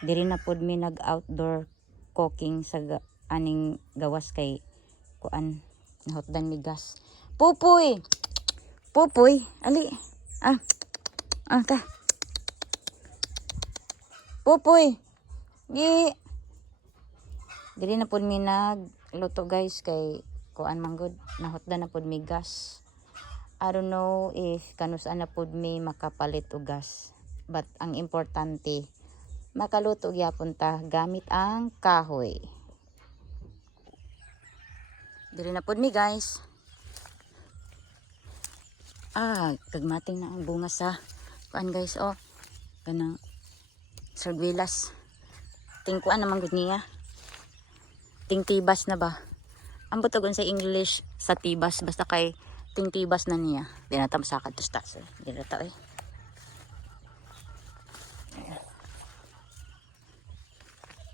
Diri na pod mi nag outdoor cooking sa aning gawas kay kuan nahotdan mi gas. Pupoy. Pupoy, ali. Ta. Pupoy. Di. Dili na pod mi nagluto guys kay kuan manggod nahotdan na pod mi gas. I don't know if kanus-an na pod mi makapalit og gas. But ang importante makaluto gyapon ta gamit ang kahoy. Dili na pod mi guys. Kagmating na ang bunga sa kuan guys kanang sardilas. Tingkuan naman gud niya. Tingtibas na ba? Ang butogon sa English sa tibas basta kay tingtibas na niya. Di na tam sakad to stats. Di na ta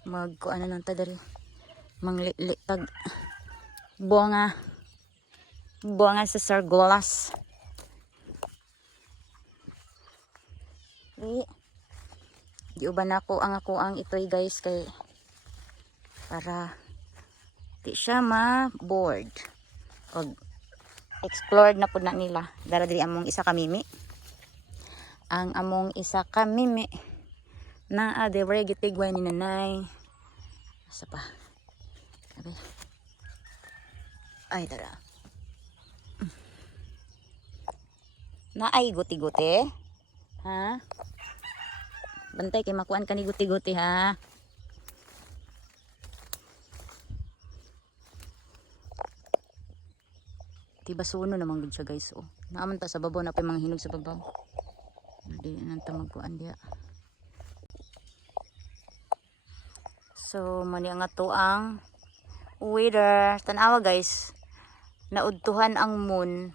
magkuan na lang ta diri. Manglili pag bunga sa sargolas. Di uban ako ang itoy guys kay para di siya ma-bored. Og explored na pud na nila. Dara diri among isa ka mimi. Ang among isa ka mimi na adere gitigway ni nanay. Asa pa? Sabi. Ay tara. Na ay guti-guti. Ha? Bantay kay makuan ka ni guti-guti ha. Tibasuno naman gud siya guys Naaman ta sa babaw na pay mga hinog sa babaw. Di nang ta magkuan dia. So mani nga to ang weather. Tanawa guys. Naudtuhan ang moon.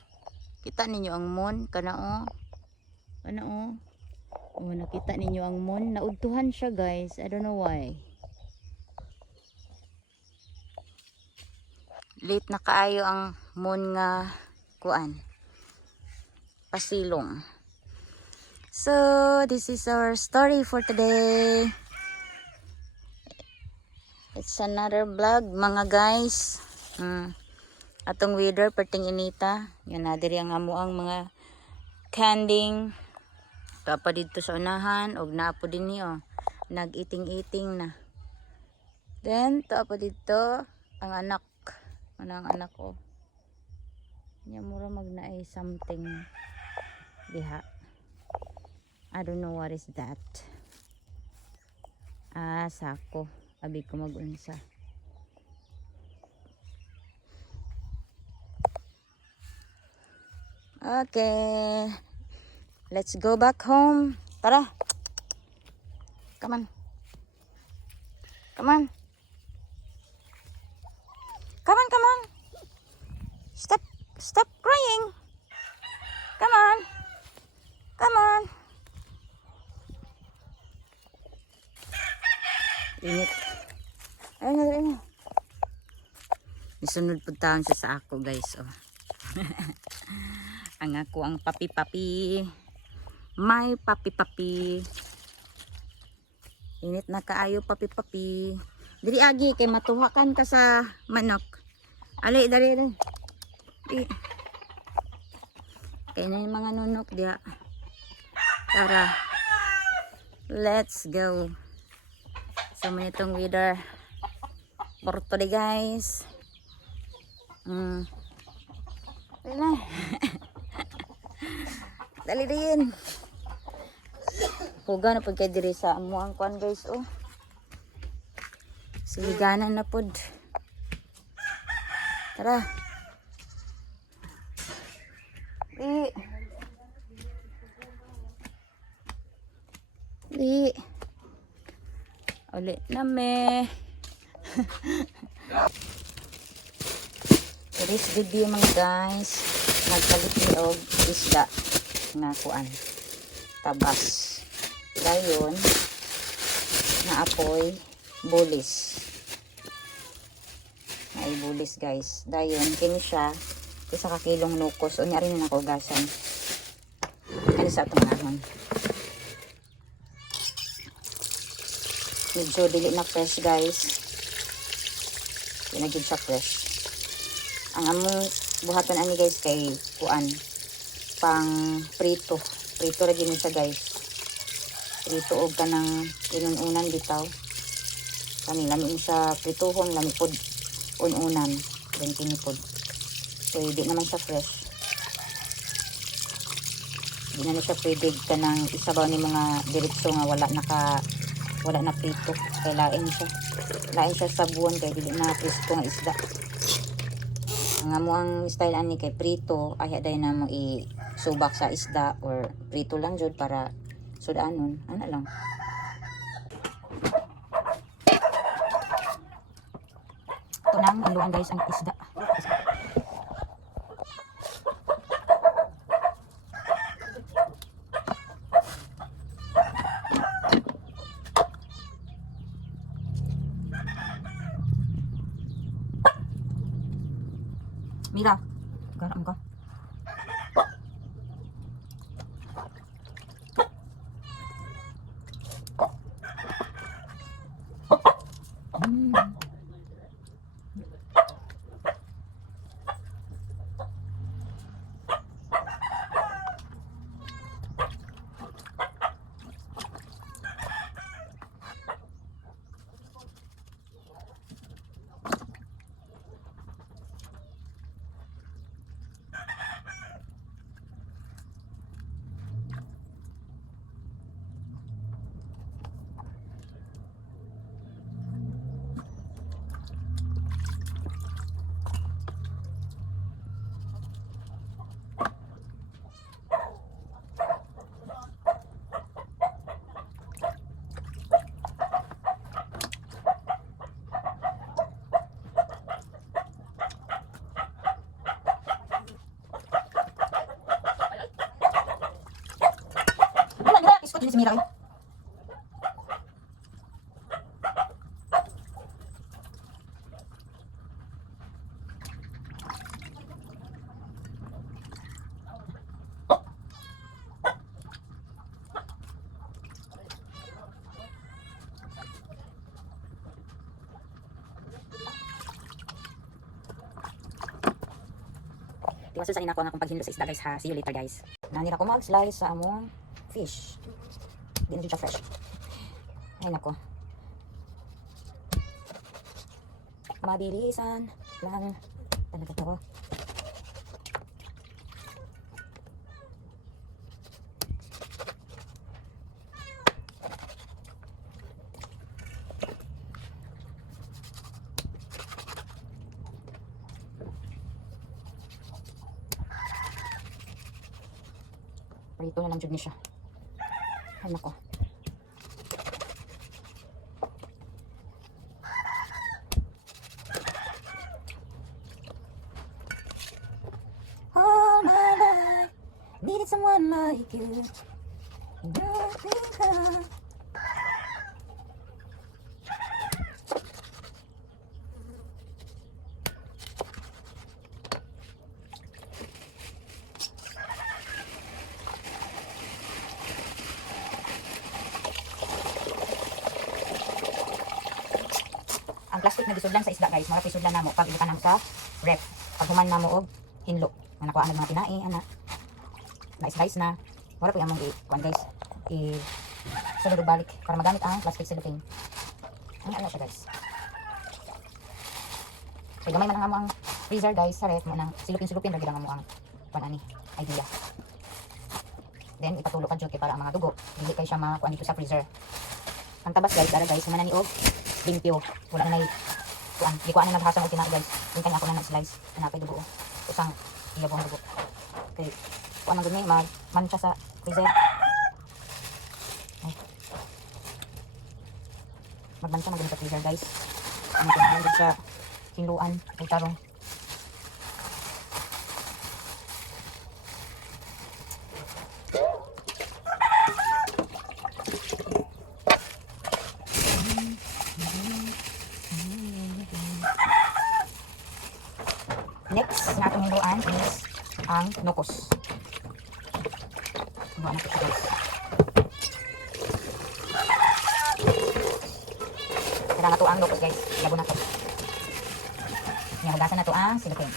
Kita ninyo ang moon kana nakita ninyo ang moon. Naudtuhan siya guys. I don't know why. Late na kaayo ang moon nga kuan. Pasilong. So, this is our story for today. It's another vlog mga guys. Atong weather perting inita. Yan na diri ang amo ang mga canding. Tapa dito sa unahan og naapo din niyo. Nag-iting-iting na. Then tapa dito ang anak. Ang anak ko. Nya mura magnaay something diha. I don't know what is that. Sako. Abi ko mag-unsa. Okay. Let's go back home. Tara. Come on. Come on. Come on. Stop crying. Come on. Init. Ayun. Isunod po taon siya sa ako guys. Ang ako ang papi-papi. May papi-papi. Init na kaayo papi-papi. Diri agi kay matuhakan ka sa manok. Ali, dali. Kaya na yung mga nunok diha. Tara. Let's go. So, may itong weather for today guys. Wala. Dali din. Puga na pud kay diri sa amo ang kwan guys Siliganan na pud. Tara. Ulit na me. Today's video mga guys. Nagpalit ni og isda nga kuan. Tabas. Dayon na apoy bulis. Ay bulis guys. Dayon kini siya isa ka kilong nukos. Unya rin na ako gasan. Ano sa atong nahon. Medyo dili na fresh guys. Di na gid siya fresh. Ang among buhaton ani guys kay kuan pang prito. Prito ra gid siya guys. Prito og kanang inununan bitaw. Kani lami mo siya prituhon, lami pod ununan. Then kinipod. So di naman siya fresh. Di na siya pwede kanang isabaw ni mga diretso nga wala na prito. Kay lain siya. Lain siya sa buwan kay dili na presko nga isda. Ang amo ang style ani kay prito, ay day na mo i-subak sa isda or prito lang jud para sudanon. Ano lang. Ito na ang aluan guys ang isda. Mira, garam ka. Iskot din si Mira. Tiwasan sa ina ko nga kung paghindo sa isda guys ha. See you later guys. Nanira ko mag-slice sa among fish. Di na siya fresh. Ay nako. Mabilisan lang. Talaga to. Prito na lang jud ni siya. Ay nako. All my life needed someone like you. Ang plastic na gisudlan sa isda guys, mara pisudlan namo pag ibutan sa ref. Pag human namo og hinlo, nga nakuha ang mga tinai ana. Na-slice na. Mara po yung among kuan guys. Sulod balik para magamit ang plastic cellophane. Ano siya guys. Kaya gamay man ang among freezer guys sa ref mo nang silupin-silupin ra gid ang among kuan ani idea. Then ipatulo ka jud kay para ang mga dugo dili kay siya makuan dito sa freezer. Ang tabas guys, dara guys, humana ni og limpyo. Wala na kuan. Di ko ano naghasang og tinai guys. Yung kanya ako na nag-slice. Hanapay dugo. Usang ilabong dugo. Okay. Kuan ang gud ni magmancha sa freezer. Ay. Magmancha magud sa freezer guys. Ano ko lang sa hinluan ay tarong. Next na itong hiluan is ang nukos. Hiluan natin siya guys. ang locos guys. Labo na to. Nya hugasan na to ang silikon.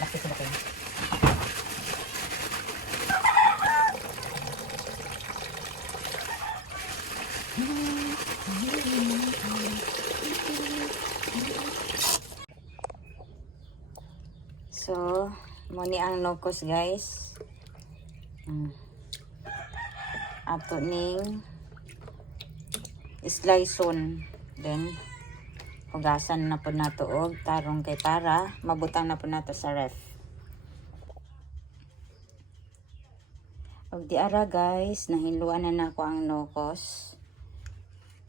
Plastic silikon. So, muni ang locos guys. Ato ning sliceon. Then, hugasan na po nato og tarong kay para mabutang na po nato sa ref. Og di ara guys, nahinluan na nako ang locos.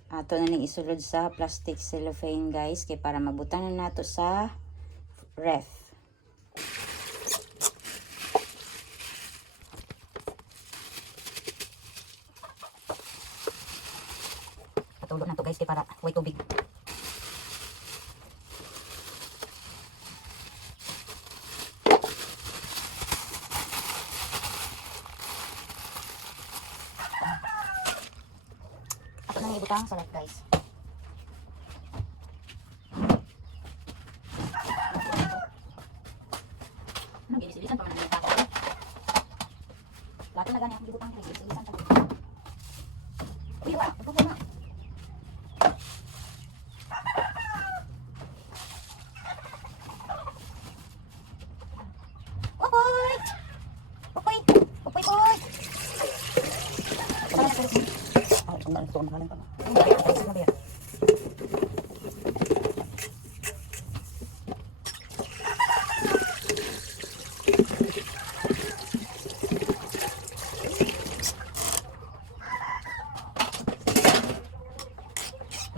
Ato na ning isulod sa plastic cellophane guys kay para mabutang na nato sa ref. Patulog na to guys kay para way tubig. Ako nang ibutang sa ref guys. Bilis-bilisan pa man ang tako. Lato na gani akong ibutang guys. Bilis-bilisan pa. Uy, wala. Ito po na. Upoy! Upoy! Upoy, upoy! Parang nakalit mo. Ay, ang daan ito. Ang halang pa. Ang daan ito. Ang daan ito.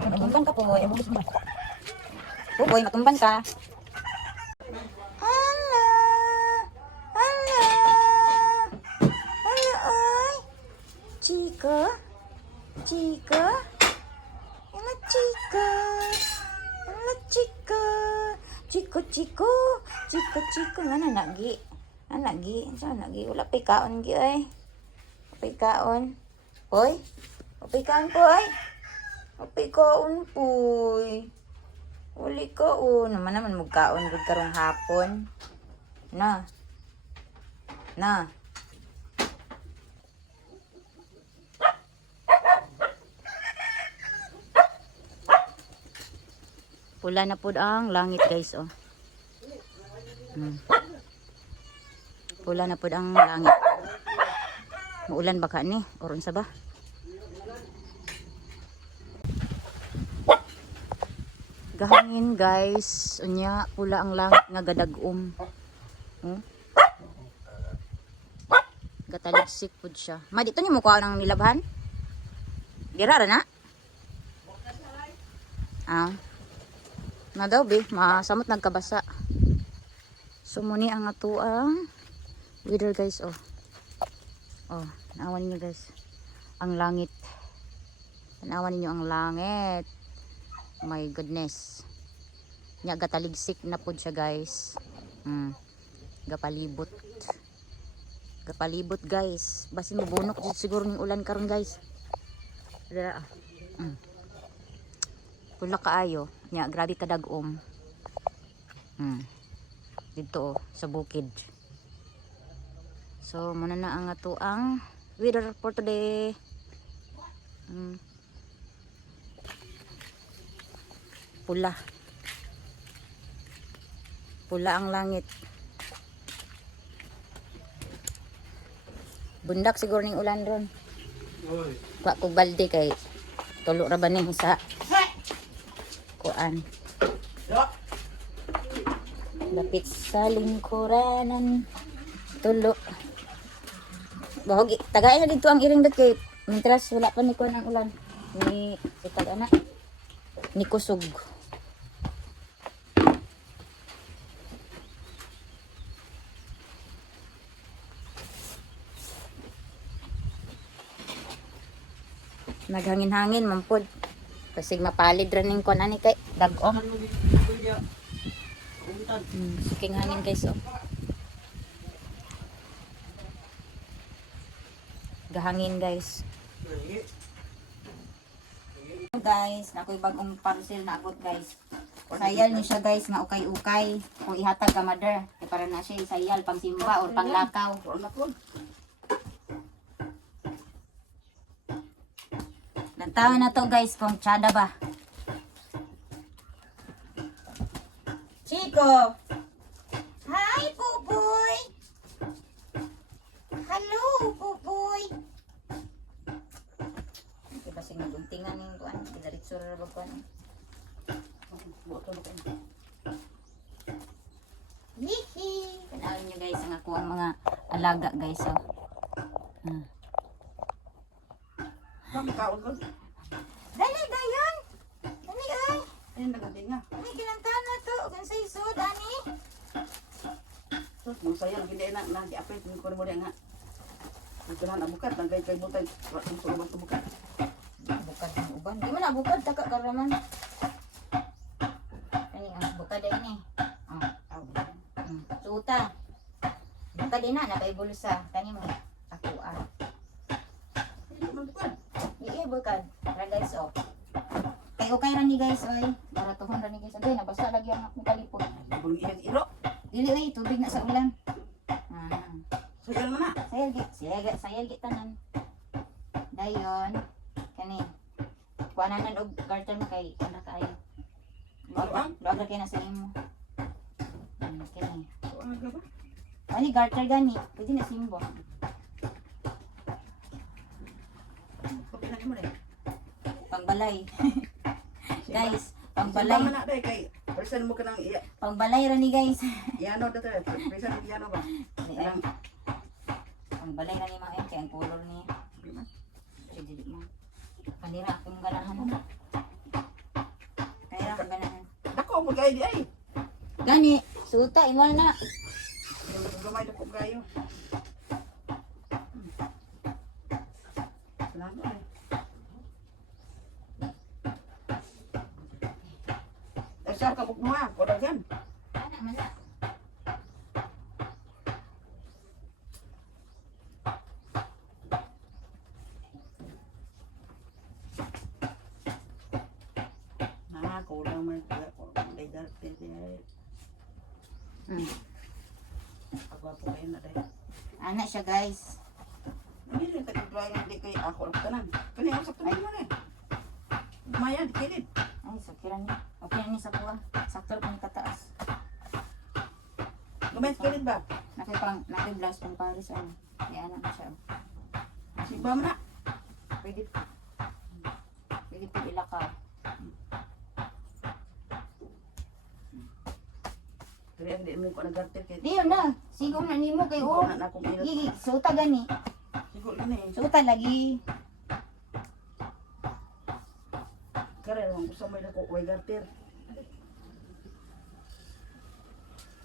Matumban ka po, Pupoy, matumban ka. Hala! Hala! Hala, oy! Chica? Chica? Hala, chica? Hala, chica? Chico, chico? Chico, chico? Nga na, nagi. Nagi? Saan nagi? Wala pa'y kaon, gi, ay. Wala pa'y kaon. Oy? Wala pa'y kaon po, ay. Apay kaon poy. Uli kaon. Naman magkaon gud karong hapon. Na. Na. Pula na pud ang langit guys oh. Pula na pud ang langit. Muulan baka ni or unsa ba? Gahangin guys, unya pula ang langit nga gadag-om. Gataligsik pud siya. Ma dito ni mo kuha nang nilabhan? Dira ra na? Na daw be, masamot nagkabasa. So muni ang ato ang weather guys oh. Oh, naawan niyo guys. Ang langit. Naawan niyo ang langit. My goodness. Nya gataligsik na pud siya guys. Gapalibot. Gapalibot guys. Basin mabunok jud siguro ning ulan karon guys. Dira. Pula kaayo. Nya grabe kadag-om. Dito oh, sa bukid. So muna na ang ato ang weather for today. Pula. Pula ang langit. Bundak siguro ning ulan ron. Wa ko balde kay tulo ra ba ning sa kuan. Lapit sa lingkuranan. Tulo. Bahog tagay na dito ang iring dake. Mintras wala pa ni kuan ang ulan. Ni si tagana. Ni kusog. Naghangin-hangin mampod. Kasi mapalid ra ning kon ani kay dag-om. Siking hangin guys oh. Gahangin guys. Guys, nakoy bagong parcel na abot guys. Sayal ni siya guys nga ukay-ukay. Kung ihatag ka mother, para na siya sayal pang simba or pang lakaw. Nagtawa na to guys kung tsada ba. Chico! Hi, Pupoy! Hello, Pupoy! Ito kasi naguntingan yung kuan. Diretso na ba kuan? Hihi! Kanawin nyo guys ang ako ang mga alaga guys. Oh. Dali dayon! Dali ay! Ayun, nagatinga. Ay, kinantahan na to. Gansay sud, ani? Sus, masaya lagi na lagi apa itu ko mo nga. Ikulan abukat nang kay butay, ang sulubang bukat. Bukad ng uban. Di mo na bukad, taka karaman. Kani ang bukad ay ni. Suta. Bukad din na, napay bulsa. Kani mo. Ako Hindi man bukat. Iya bukad. Para guys, oh. Kay okay ra ni guys, oy. Para tuhon ra ni guys. Agay, nabasa lagi ang akong kalipod. Ibang iyang iro. Dili ay, tubig na sa ulan. Sayal man na. Sayal git tanan. Dayon. Kani. Kuananan og garter mo kay ana kaayo. Luag kay na sa imo. Kani. Ano ba? Ani garter gani, pwede na simbo. Kopi na mo rin. Pangbalay. Guys, Balay pangbalay. man na dai kay person mo kanang iya. Pangbalay ra ni guys. Iyano dito. Person iyano ba? Kanang Pangbalay ra ni mga kay ang color ni. Pwede di mo. Kanira akong ganahan. Kanira akong ganahan. dako mo kay di ay. Gani, suta imo na. Gamay dako kayo. Salamat ay. Esa ka buk mo ha, ko daghan. Ana man na. Na ko lang man ko dai darte dai. Ako po kayo na dai. Ana siya guys. Hindi rin tayo hindi kay ako lang tanan. Kani ako sa tuloy mo na. Mayan kilid. Ay, sakiran ni. Okay na ni sa buwan. Sakto pa ni kataas. Gamay kilid ba? Nakipang pang Paris ano. Yan na siya. Simba mo na. Pwede po ilakaw. Kaya hindi mo ko nagartil kay. Di yun na. Sigong na nimo kay o. Na akong inot. Gigi, suta gani. Siguro yun eh. Suta lagi. Kaya lang gusto mo na ko way gartil.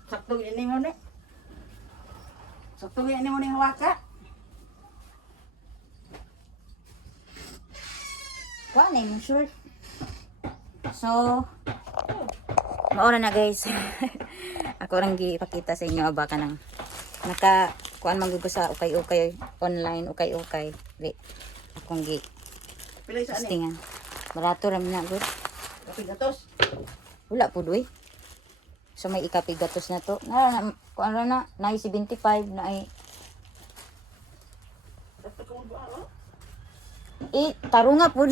Sakto ini mo ni. Sakto ini mo ni hawaka. Kuha na yung short. So, maura na guys. Ako lang ipakita sa inyo baka nang kuan magugo sa ukay-ukay online, ukay-ukay. Akong Pilay sa ani. postingan. Barato ram na gud. Kapig gatos. Wala po doy. So may ikapigatos na to. Kuan ra na, na 75 na ay Dapat ko mo ba? tarunga po.